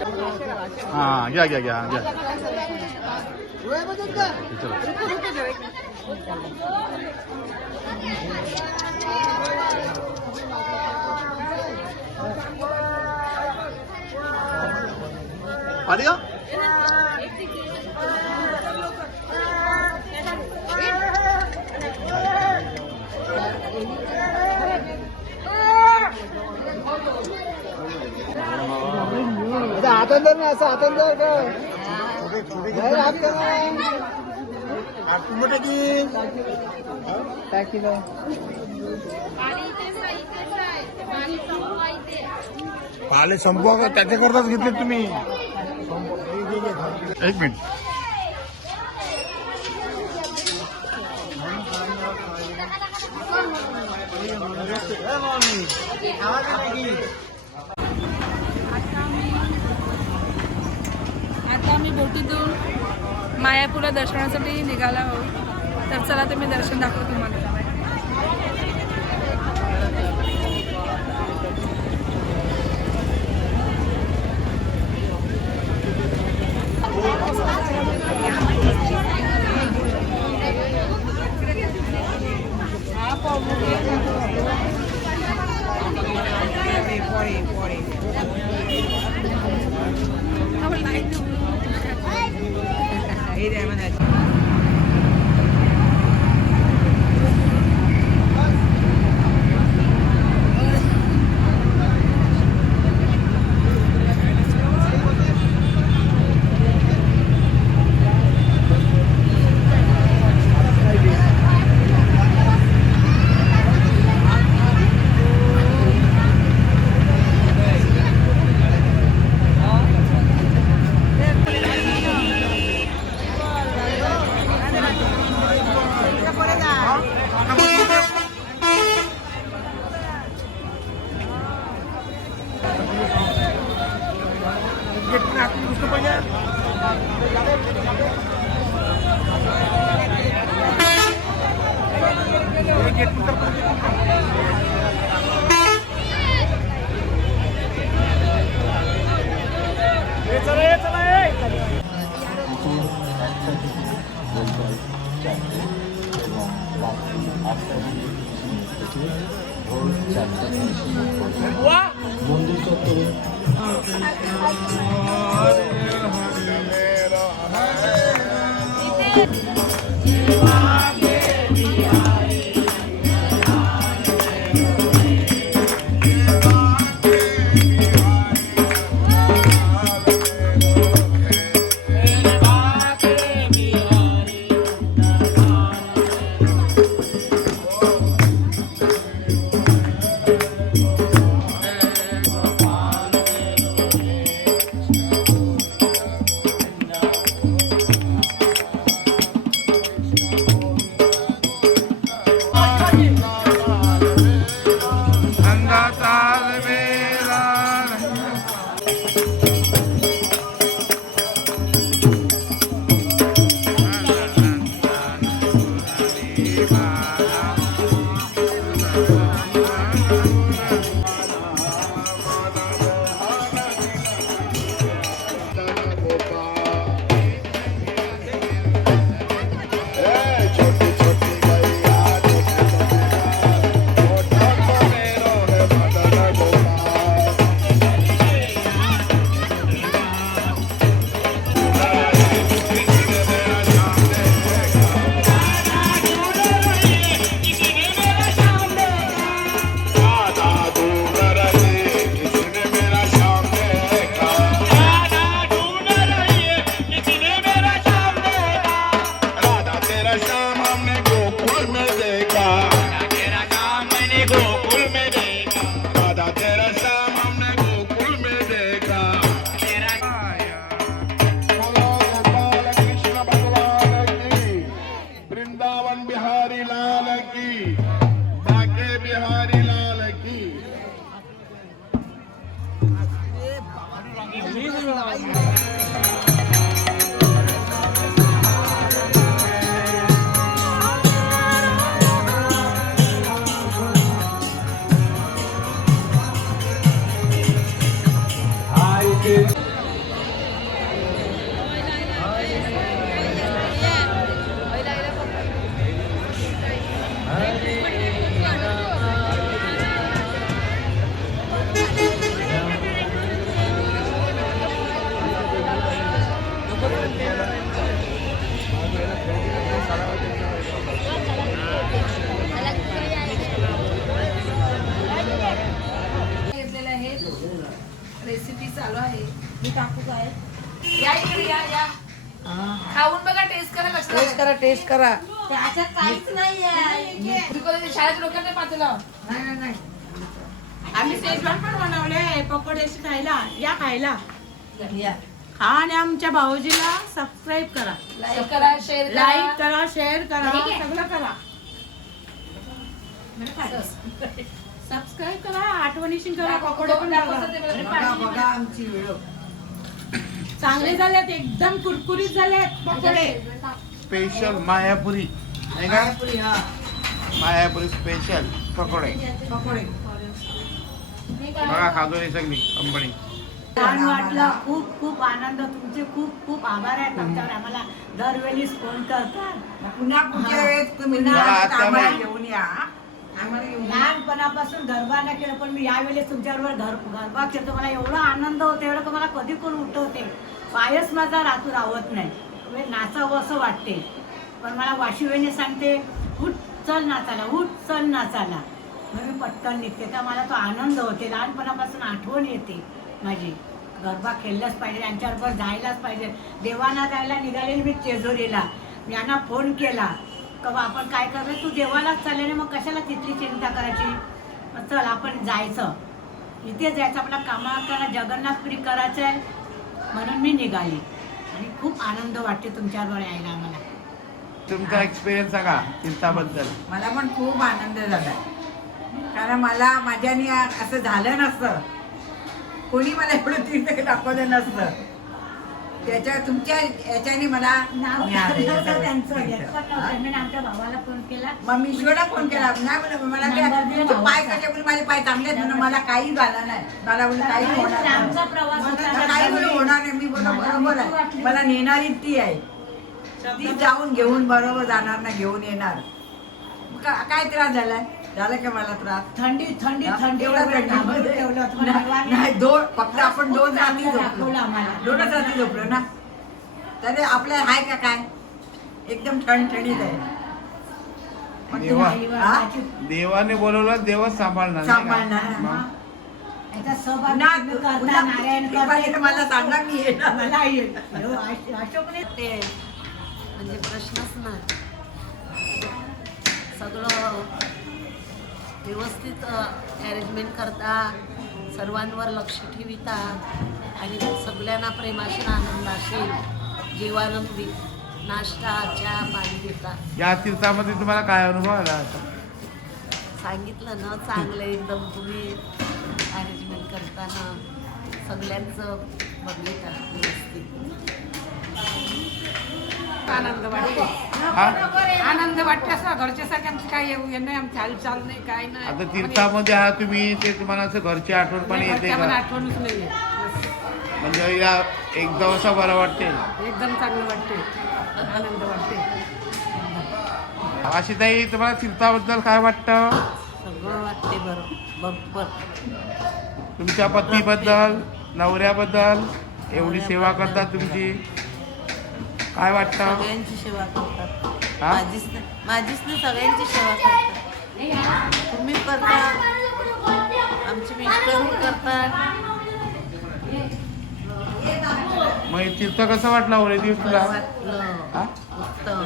हाँ गया गया गया गया आदिया हातात धर ना असं हातात धर काय किलो पाले संपवा का त्याच्याकरताच घेतले तुम्ही एक मिनिट आता आम्ही बोटीतून मायापूरला दर्शनासाठी निघाला आहोत. तर चला तुम्ही दर्शन दाखवतो तुम्हाला. मंदिर चौक करा टेस्ट करा. त्याच्यात काहीच नाहीये. शाळेत लोकांना पाठवलं. नाही आम्ही शेजवान पण बनवले पकोडे खायला या खायला. हा आणि आमच्या भाऊजीला सबस्क्राईब करा, लाईक करा, शेअर करा. लाईक करा, शेअर करा, सगळं करा. सबस्क्राईब करा, आठवणीशी करा. पकोडे पण बघा आमची व्हिडिओ. चांगले झालेत, एकदम कुरकुरीत झालेत पकोडे. स्पेशल मायापुरी नाही का? मायापुरी स्पेशल पकोडे बघा खाजोली सगळी कंपनी. छान वाटलं, खूप खूप आनंद. तुमचे खूप खूप आभार आहेत आमच्यावर. आम्हाला दरवेळीच फोन करतात. पुन्हा पुढच्या वेळेस तुम्ही मला आता आम्हाला माहिती- घेऊन या. आम्हाला घेऊन या. लहानपणापासून गरबा नाही केलं, पण मी यावेळेस तुमच्याबरोबर गरबा खेळतो. मला एवढा आनंद होतो, एवढं का मला कधी कोण उठवते. पायच माझा रातू राहत नाही. म्हणजे नाचावं असं वाटते. पण मला वाशीवेने सांगते उठ चल नाचायला, उठ चल नाचायला. मग मी पटकन निघते. तर मला तो आनंद होते. लहानपणापासून आठवण येते माझी. गरबा खेळलंच पाहिजे, यांच्याबरोबर जायलाच पाहिजे. देवाना जायला निघालेली मी जेजुरीला. यांना फोन केला का बा आपण काय करतो, तू देवालाच चालले मग कशाला तिथली चिंता करायची. मग चल आपण जायचं, इथे जायचं, आपला कामाला जगन्नाथपुरी करायचं आहे. म्हणून मी निघाली आणि खूप आनंद वाटते तुमच्याबरोबर यायला आम्हाला. तुमचा एक्सपिरियन्स सांगा तीर्थाबद्दल. मला पण खूप आनंद झाला. कारण मला माझ्याने असं झालं नसतं. कोणी मला एवढं तीर्थ दाखवलं नसतं. त्याच्या तुमच्या याच्याने मला नाव मिळालं नव्हतं त्यांचं, तीर्थ. येत पण नव्हतं. मी आमच्या भावाला फोन केला. मग मी ईश्वरला फोन केला. नाही बोलले मला तुमचे पाय कसे बोलले माझे पाय चांगले आहेत म्हणून मला काही झालं नाही. मला बोलले काही होणार नाही. आमचा प्रवास होता. मला काही बोलले होणार नाही. मी बोललो बरोबर आहे. मला नेणारी ती आहे. ती जाऊन घेऊन बरोबर जाणार ना, घेऊन येणार. मग काय त्रास झालाय? झालं का मला त्रास? थंडी एवढा घाबरून ठेवलं होतं. मला देवाने नाही दोन, फक्त आपण दोन रात्री दाखवलं झोपलो. आम्हाला. दोनच रात्री झोपलो ना. तरी आपल्या आहे का काय एकदम ठणठणीत आहे. मग देवा. हा? देवाने बोलवलं देवच सांभाळणार नाही का? सांभाळणार. मग याचा सहभाग पुन्हा तुम्ही करता, पुन्हा नारायण ती बाई करते. तर मला सांगा मी येणार. मला येईल. अशोकने ते म्हणजे प्रश्नच नाही. सगळं व्यवस्थित अरेंजमेंट करता, सर्वांवर लक्ष ठेविता आणि सगळ्यांना प्रेमाशी आनंदाशी जीवानंदी नाश्ता चहा पाणी देता. या तीर्थामध्ये तुम्हाला काय अनुभव आला आता? सांगितलं ना चांगलं एकदम तुम्ही अरेंजमेंट करताना सगळ्यांचं बघितलं व्यवस्थित. आनंद वाटतो. हा? आनंद वाटतो असं घरच्यासारखं आमचं काय येऊ नाही, आमची हालचाल नाही, काय नाही. आता तीर्थामध्ये आहात तुम्ही, ते तुम्हाला असं घरची आठवण पण येते घरच्या पण का? आठवणच नाहीये. म्हणजे या एकदम असं बरं वाटते. एकदम चांगलं वाटते, आनंद वाटते. आशीताई तुम्हाला तीर्थाबद्दल काय वाटतं? सगळं वाटते बरोबर. तुमच्या पत्नीबद्दल, नवऱ्याबद्दल एवढी सेवा करतात तुमची, काय वाटतं? सगळ्यांची सेवा करतात. हा? माझीच नाही सगळ्यांची सेवा करतात. तुम्ही करता, आमचे मिस्टर करतात. मग हे तीर्थ कसं वाटलं ओरे दिवस तुला? वाटलं हा? उत्तम.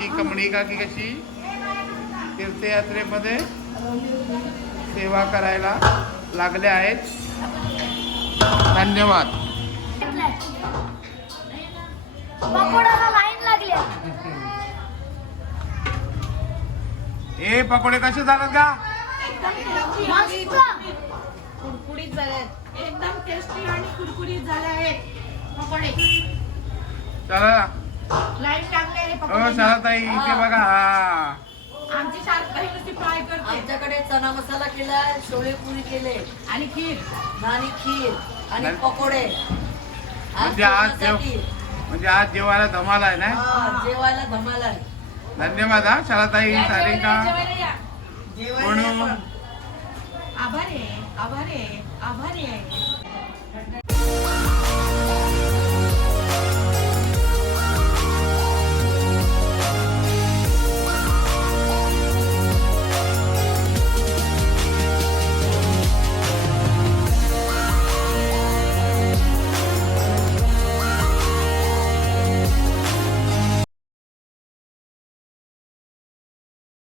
ही कमळी काकी कशी तीर्थयात्रेमध्ये सेवा करायला लागले आहेत. धन्यवाद. पकोडाला लाईन लागली. हे पकोडे कसे झाले का? मस्त. कुरकुरीत झाले, एकदम टेस्टी आणि कुरकुरीत झाले आहेत पकोडे. चला लाईन टाकले हो शारदाताई इथे बघा. हा आमची शारदाई नुसती फ्राय करते आमच्याकडे चना मसाला केलाय, छोले पुरी केले आणि खीर. आणि खीर आणि पकोडे. म्हणजे आज आज जेवायला धमाल आहे ना. जेवायला धमाल आहे. धन्यवाद हा शारदाताई सारिका म्हणून आभारी आहे, आभारी आहे, आभारी आहे.